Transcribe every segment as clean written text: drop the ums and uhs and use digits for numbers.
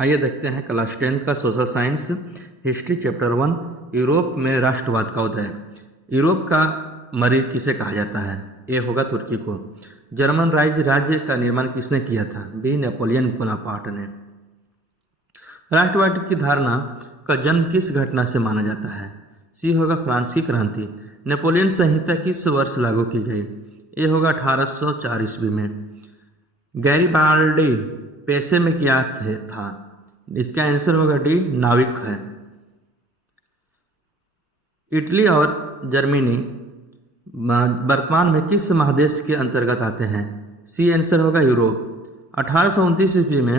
आइए देखते हैं क्लास 10 का social science history chapter 1 Europe में राष्ट्रवाद का उदय। यूरोप का मरीज किसे कहा जाता है? ए होगा तुर्की को। जर्मन राज्य का निर्माण किसने किया था? बी नेपोलियन बोनापार्ट ने। राष्ट्रवाद की धारणा का जन्म किस घटना से माना जाता है? सी होगा फ्रांस की क्रांति। नेपोलियन संहिता किस वर्ष लागू की गई? ए होगा 1804 ईस्वी में। गैरिबाल्डी पेशे में क्या था? इसका आंसर होगा डी नाविक है। इटली और जर्मनी वर्तमान में किस महादेश के अंतर्गत आते हैं? सी आंसर होगा यूरोप। 1829 ईस्वी में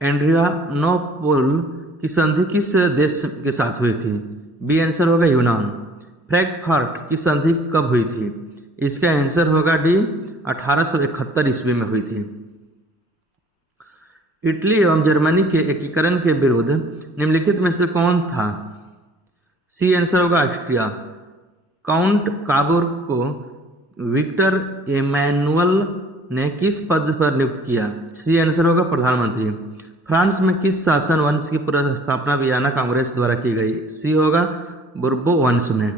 एड्रियानोपोल की संधि किस देश के साथ हुई थी? बी आंसर होगा यूनान। फ्रैंकफर्ट की संधि कब हुई थी? इसका आंसर होगा डी 1871 ईस्वी में हुई थी। इटली एवं जर्मनी के एकीकरण के विरुद्ध निम्नलिखित में से कौन था? सी आंसर होगा ऑस्ट्रिया। काउंट काबूर को विक्टर एमैनुअल ने किस पद पर नियुक्त किया? सी आंसर होगा प्रधानमंत्री। फ्रांस में किस शासन वंश की पुनर्स्थापना वियना कांग्रेस द्वारा की गई? सी होगा बुर्बो वंश में।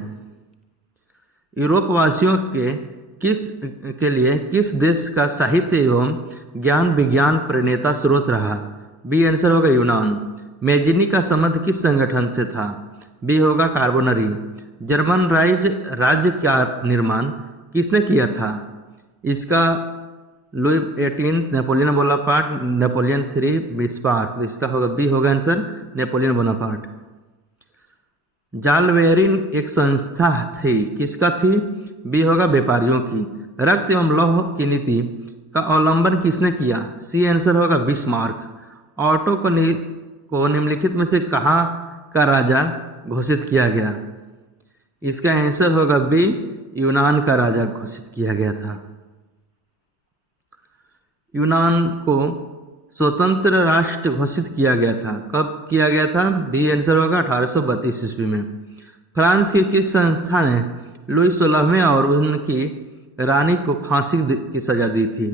यूरोप वासियों के लिए किस देश का साहित्य एवं ज्ञान विज्ञान प्रणेता स्रोत रहा? बी आंसर होगा यूनान। मेजिनी का संबंध किस संगठन से था? बी होगा कार्बोनरी। जर्मन राज्य का निर्माण किसने किया था? इसका Louis 18, Napoleon Bonaparte, Napoleon 3, Bismarck. तो इसका होगा बी होगा आंसर नेपोलियन बोनापार्ट। जालवेरिन एक संस्था थी, किसका थी? बी होगा व्यापारियों की। रक्त एवं लौह की नीति का अवलंबन किसने किया? सी आंसर होगा बिस्मार्क। ऑटो को निम्नलिखित में से कहाँ का राजा घोषित किया गया? इसका आंसर होगा बी यूनान का राजा घोषित किया गया था। यूनान को स्वतंत्र राष्ट्र घोषित किया गया था। कब किया गया था? बी आंसर होगा 1832 ईस्वी में। फ्रांस की किस संस्था ने लुई 16वें और उनकी रानी को फांसी की सजा दी थी?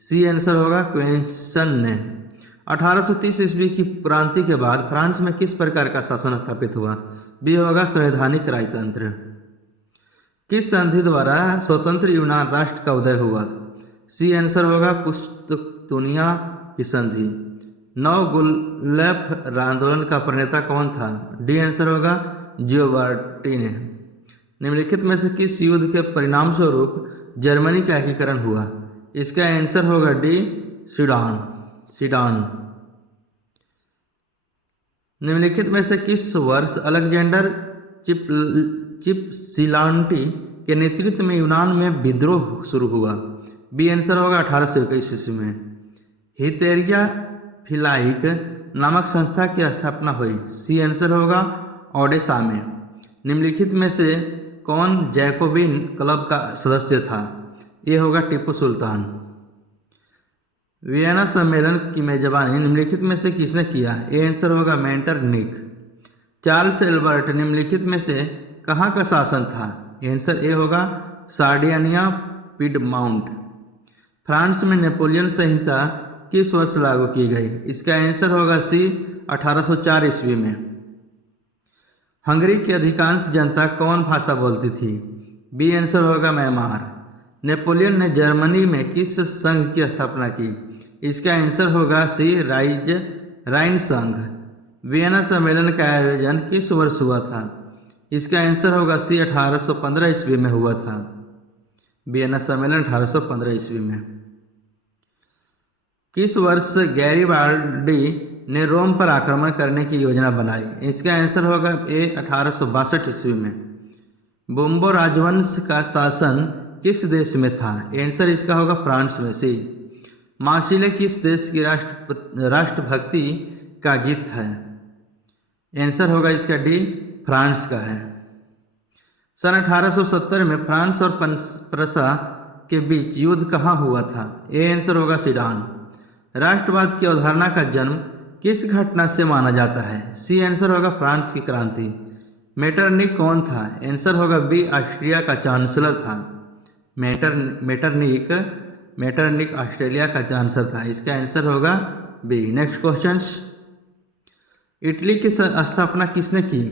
सी आंसर होगा क्वेंसन ने। 1830 ईस्वी की क्रांति के बाद फ्रांस में किस प्रकार का शासन स्थापित हुआ? बी होगा संवैधानिक राजतंत्र। किस संधि द्वारा स्वतंत्र यूनान राष्ट्र का उदय हुआ? सी आंसर होगा कुस्तुनिया की संधि। नवगुल्फ आंदोलन का प्रणेता कौन था? डी आंसर होगा जियोबार्टी ने। निम्नलिखित में से किस युद्ध के परिणाम स्वरूप जर्मनी का एकीकरण हुआ? इसका आंसर होगा डी सीडान। निम्नलिखित में से किस वर्ष अलेक्जेंडर चिपसिलांटी के नेतृत्व में यूनान में विद्रोह शुरू हुआ? बी आंसर होगा 1821 ईस्वी में। हितेरिया फिलाइक नामक संस्था की स्थापना हुई? सी आंसर होगा ओडेसा में। निम्नलिखित में से कौन जैकोबिन क्लब का सदस्य था? ये होगा टीपू सुल्तान। वियना सम्मेलन की मेजबानी निम्नलिखित में से किसने किया? ए आंसर होगा मेटरनिक। चार्ल्स एल्बर्ट निम्नलिखित में से कहाँ का शासन था? आंसर ए होगा सार्डिनिया पिडमाउंट। फ्रांस में नेपोलियन संहिता किस वर्ष लागू की गई? इसका आंसर होगा सी 1804 ईस्वी में। हंगरी की अधिकांश जनता कौन भाषा बोलती थी? बी आंसर होगा म्यांमार। नेपोलियन ने जर्मनी में किस संघ की स्थापना की? इसका आंसर होगा सी राइन संघ। वियना सम्मेलन का आयोजन किस वर्ष हुआ था? इसका आंसर होगा सी 1815 ईस्वी में हुआ था। वियना सम्मेलन 1815 ईस्वी में। किस वर्ष गैरिबाल्डी ने रोम पर आक्रमण करने की योजना बनाई? इसका आंसर होगा ए 1862 ईस्वी में। बोम्बो राजवंश का शासन किस देश में था? आंसर इसका होगा फ्रांस में। सी मार्सिले किस देश की राष्ट्रभक्ति का गीत है? आंसर होगा इसका डी फ्रांस का है। सन 1870 में फ्रांस और प्रसा के बीच युद्ध कहाँ हुआ था? ए आंसर होगा सीडान। राष्ट्रवाद की अवधारणा का जन्म किस घटना से माना जाता है? सी आंसर होगा फ्रांस की क्रांति। मेटरनिक कौन था? आंसर होगा बी ऑस्ट्रिया का चांसलर था। मेटरनिक ऑस्ट्रेलिया का चांसलर था। इसका आंसर होगा बी। नेक्स्ट क्वेश्चंस, इटली की स्थापना किसने की?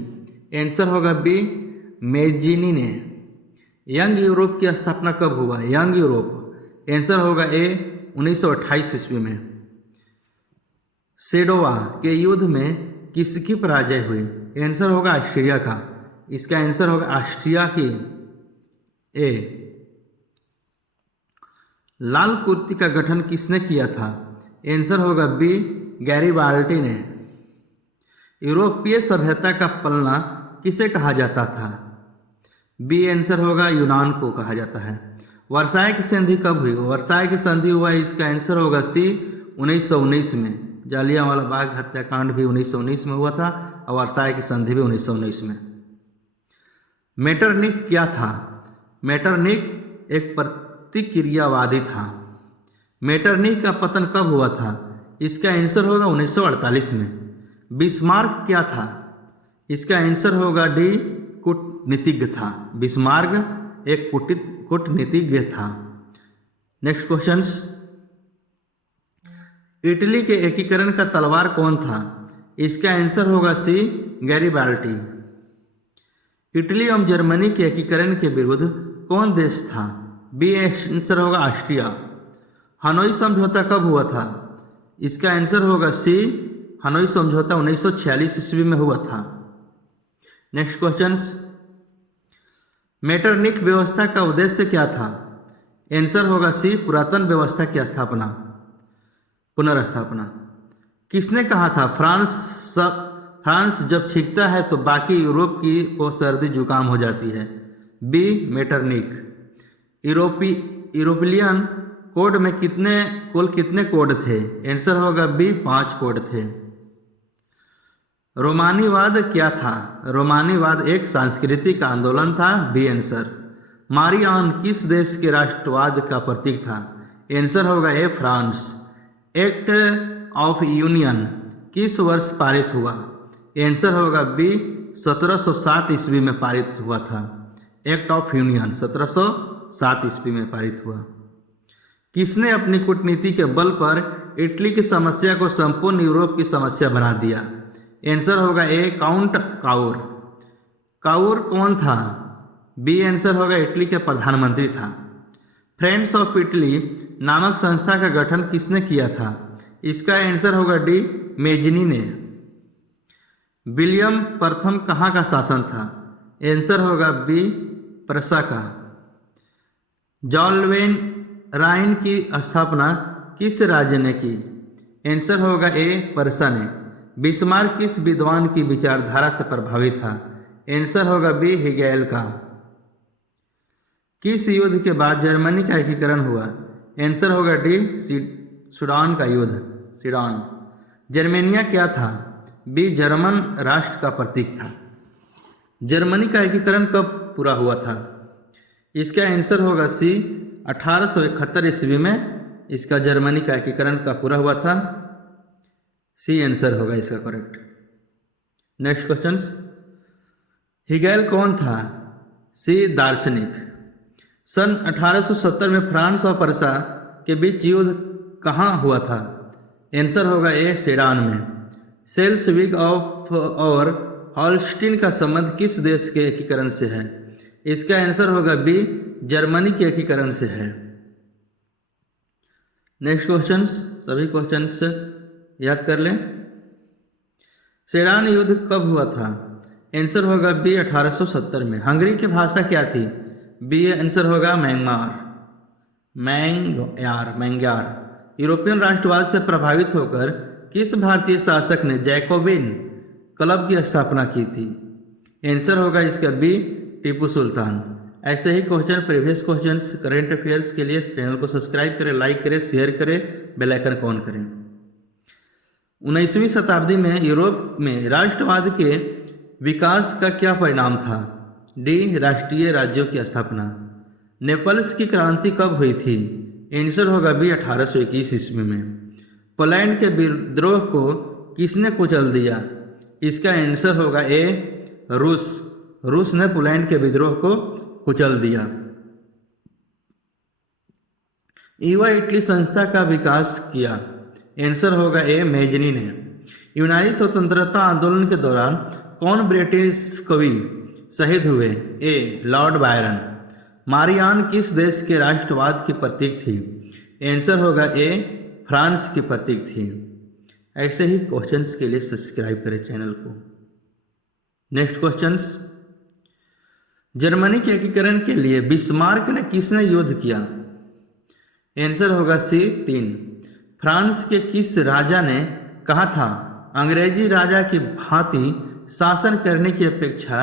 आंसर होगा बी, मेजिनी ने। यंग यूरोप की स्थापना कब हुआ? यंग यूरोप, आंसर होगा ए, 1928 ईस्वी में। सेडोवा के युद्ध में किसकी पराजय हुई? आंसर होगा ऑस्ट्रिया का। इसका आंसर होगा ऑस्ट्रिया की, ए। लाल कुर्ती का गठन किसने किया था? आंसर होगा बी, गैरिबाल्डी ने। यूरोपीय सभ्यता का पलना किसे कहा जाता था? बी आंसर होगा यूनान को कहा जाता है। वर्साय की संधि कब हुई? वर्साय की संधि हुआ, इसका आंसर होगा सी, 1919 में। जालियांवाला बाग हत्याकांड भी 1919 में हुआ था और वर्साय की संधि भी 1919 में। मेटरनिख क्या था? मेटरनिख एक प्रतिक्रियावादी था। मेटरनिख का पतन कब हुआ था? इसका आंसर होगा 1948 में। बिस्मार्क क्या था? इसका आंसर होगा डी, कूटनीतिज्ञ था। बिस्मार्क एक कूटनीतिज्ञ था। नेक्स्ट क्वेश्चंस, इटली के एकीकरण का तलवार कौन था? इसका आंसर होगा सी, गैरिबाल्डी। इटली एवं जर्मनी के एकीकरण के विरुद्ध कौन देश था? बी आंसर होगा ऑस्ट्रिया। हनोई समझौता कब हुआ था? इसका आंसर होगा सी, हनोई समझौता 1946 ईस्वी में हुआ था। नेक्स्ट क्वेश्चंस, मेटरनिख व्यवस्था का उद्देश्य क्या था? आंसर होगा सी, पुरातन व्यवस्था की स्थापना, पुनर्स्थापना। किसने कहा था फ्रांस जब छींकता है तो बाकी यूरोप की को सर्दी जुकाम हो जाती है? B Metternich. यूरोपियन कोड में कुल कितने कोड थे? आंसर होगा बी, 5 कोड थे। रोमानीवाद क्या था? रोमानीवाद एक सांस्कृतिक आंदोलन था। B answer. मारियान किस देश के राष्ट्रवाद का प्रतीक था? आंसर होगा ए, फ्रांस। एक्ट ऑफ यूनियन किस वर्ष पारित हुआ? आंसर होगा बी, 1707 ईस्वी में पारित हुआ था। एक्ट ऑफ यूनियन 1707 ईस्वी में पारित हुआ। किसने अपनी कूटनीति के बल पर इटली की समस्या को संपूर्ण यूरोप की समस्या बना दिया? आंसर होगा ए, काउंट काउर। काउर कौन था? बी आंसर होगा इटली के प्रधानमंत्री था। फ्रेंड्स ऑफ इटली नामक संस्था का गठन किसने किया था? इसका आंसर होगा डी, मेजिनी ने। विलियम प्रथम कहाँ का शासन था? आंसर होगा बी, प्रसा का। जॉल्वेन राइन की स्थापना किस राज्य ने की? आंसर होगा ए, प्रसा ने। बिस्मार्क किस विद्वान की विचारधारा से प्रभावित था? आंसर होगा बी, हेगेल का। किस युद्ध के बाद जर्मनी का एकीकरण हुआ? आंसर होगा डी, सूडान का युद्ध, सीडान। जर्मेनिया क्या था? बी, जर्मन राष्ट्र का प्रतीक था। जर्मनी का एकीकरण कब पूरा हुआ था? इसका आंसर होगा सी, 1871 ईस्वी में इसका जर्मनी का एकीकरण का पूरा हुआ था। सी आंसर होगा इसका करेक्ट। नेक्स्ट क्वेश्चंस, हेगेल कौन था? सी, दार्शनिक। सन 1870 में फ्रांस और प्रसा के बीच युद्ध कहाँ हुआ था? आंसर होगा ए, सेडान में। सेल्सविग और हॉलस्टीन का संबंध किस देश के एकीकरण से है? इसका आंसर होगा बी, जर्मनी के एकीकरण से है। नेक्स्ट क्वेश्चंस, सभी क्वेश्चंस याद कर लें। सेडान युद्ध कब हुआ था? आंसर होगा बी, 1870 में। हंगरी की भाषा क्या थी? बी आंसर होगा मैंग्यार। यूरोपियन राष्ट्रवाद से प्रभावित होकर किस भारतीय शासक ने जैकोबिन क्लब की स्थापना की थी? आंसर होगा इसका बी, टीपू सुल्तान। ऐसे ही question, previous questions, current affairs के लिए चैनल को सब्सक्राइब करें, लाइक करें, शेयर करें, बेल आइकन को ऑन करें। 19वीं शताब्दी में यूरोप में राष्ट्रवाद के विकास का क्या परिणाम था? डी, राष्ट्रीय राज्यों की स्थापना। नेपल्स की क्रांति कब हुई थी? आंसर होगा बी, 1821 ईस्वी में। पोलैंड के विद्रोह को किसने कुचल दिया? इसका आंसर होगा ए, रूस ने पोलैंड के विद्रोह को कुचल दिया। युवा इटली संस्था का विकास किया। आंसर होगा ए मेजनी ने। यूनानी स्वतंत्रता आंदोलन के दौरान कौन ब्रिटिश कवि शहीद हुए? ए लॉर्ड बायरन। मारियान किस देश के राष्ट्रवाद की प्रतीक थी? आंसर होगा ए फ्रांस की प्रतीक थी। ऐसे ही क्वेश्चंस के लिए सब्सक्राइब करें चैनल को। नेक्स्ट क्वेश्चंस, जर्मनी के एकीकरण के लिए बिस्मार्क ने किसने युद्ध किया? आंसर होगा सी 3। फ्रांस के किस राजा ने कहा था अंग्रेजी राजा की भांति शासन करने की अपेक्षा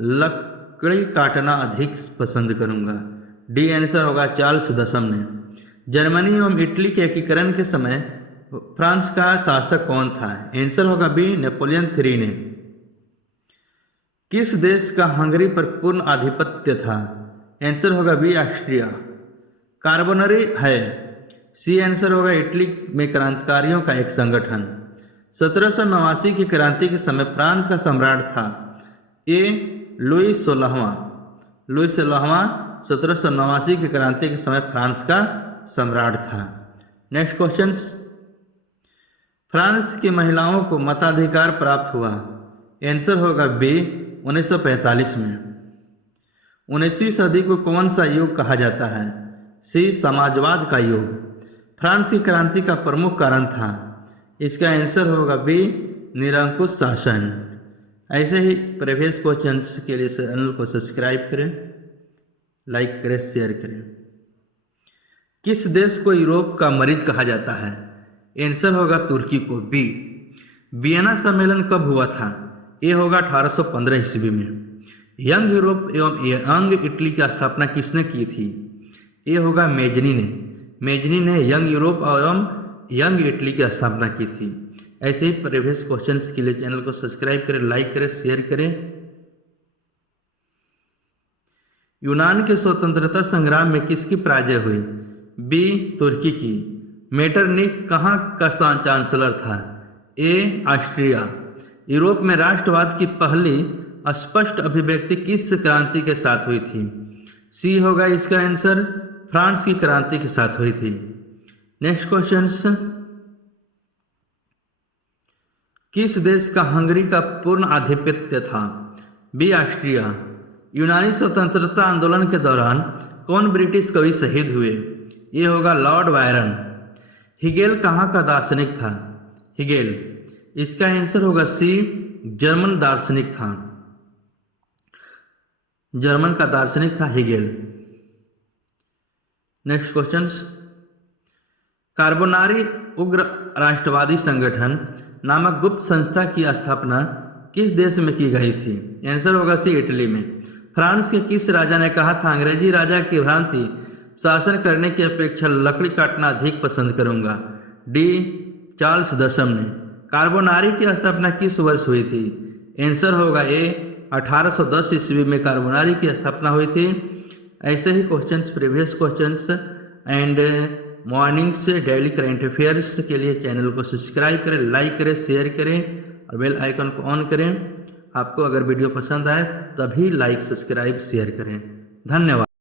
लकड़ी काटना अधिक पसंद करूंगा? डी आंसर होगा चार्ल्स दशम ने। जर्मनी एवं इटली के एकीकरण के समय फ्रांस का शासक कौन था? आंसर होगा बी नेपोलियन 3 ने। किस देश का हंगरी पर पूर्ण आधिपत्य था? आंसर होगा बी ऑस्ट्रिया। कार्बोनरी है? सी आंसर होगा इटली में क्रांतिकारियों का एक संगठन। 1789 की क्रांति के समय फ्रांस का सम्राट था? ए लुई 16वां। लुई 16वां 1789 की क्रांति के समय फ्रांस का सम्राट था। नेक्स्ट क्वेश्चंस, फ्रांस की महिलाओं को मताधिकार प्राप्त हुआ? आंसर होगा बी 1945 में। 19वीं सदी को कौन सा युग कहा जाता है? सी समाजवाद का युग। फ्रांस की क्रांति का प्रमुख कारण था? इसका आंसर होगा बी निरंकुश शासन। ऐसे ही प्रीवियस क्वेश्चंस के लिए चैनल को सब्सक्राइब करें, लाइक करें, शेयर करें। किस देश को यूरोप का मरीज कहा जाता है? आंसर होगा तुर्की को। बी वियना सम्मेलन कब हुआ था? ए होगा 1815 ईस्वी में। यंग यूरोप एवं यंग इटली की स्थापना किसने की थी? ए होगा मेजनी ने। मेजनी ने यंग यूरोप एवं यंग इटली की स्थापना की थी। ऐसे ही प्रीवियस क्वेश्चंस के लिए चैनल को सब्सक्राइब करें, लाइक करें, शेयर करें। यूनान के स्वतंत्रता संग्राम में किसकी पराजय हुई? बी तुर्की की। मेटरनिख कहाँ का चांसलर था? ए ऑस्ट्रिया। यूरोप में राष्ट्रवाद की पहली स्पष्ट अभिव्यक्ति किस क्रांति के साथ हुई थी? सी होगा इसका आंसर फ्रांस की क्रांति के साथ हुई थी। नेक्स्ट क्वेश्चंस, किस देश का हंगरी का पूर्ण आधिपत्य था? B Austria. यूनानी स्वतंत्रता आंदोलन के दौरान कौन ब्रिटिश कवि शहीद हुए? ये होगा लॉर्ड बायरन। हिगेल कहाँ का दार्शनिक था? हिगेल। इसका आंसर होगा सी जर्मन दार्शनिक था। जर्मन का दार्शनिक था हिगेल। नेक्स्ट क्वेश्चंस, कार्बोनारी उग्र राष्ट्रवादी संगठन नामक गुप्त संस्था की स्थापना किस देश में की गई थी? आंसर होगा सी इटली में। फ्रांस के किस राजा ने कहा था अंग्रेजी राजा की भांति शासन करने की अपेक्षा लकड़ी काटना अधिक पसंद करूंगा? डी चार्ल्स दशम ने। कार्बोनारी की स्थापना किस वर्ष हुई थी? आंसर होगा ए 1810 ईस्वी में कार्बोनारी की स्थापना हुई थी। ऐसे ही questions, previous questions and mornings daily current affairs के लिए चैनल को सब्सक्राइब करें, लाइक करें, शेयर करें और बेल आइकन को ऑन करें। आपको अगर वीडियो पसंद आए तभी लाइक, सब्सक्राइब, शेयर करें। धन्यवाद।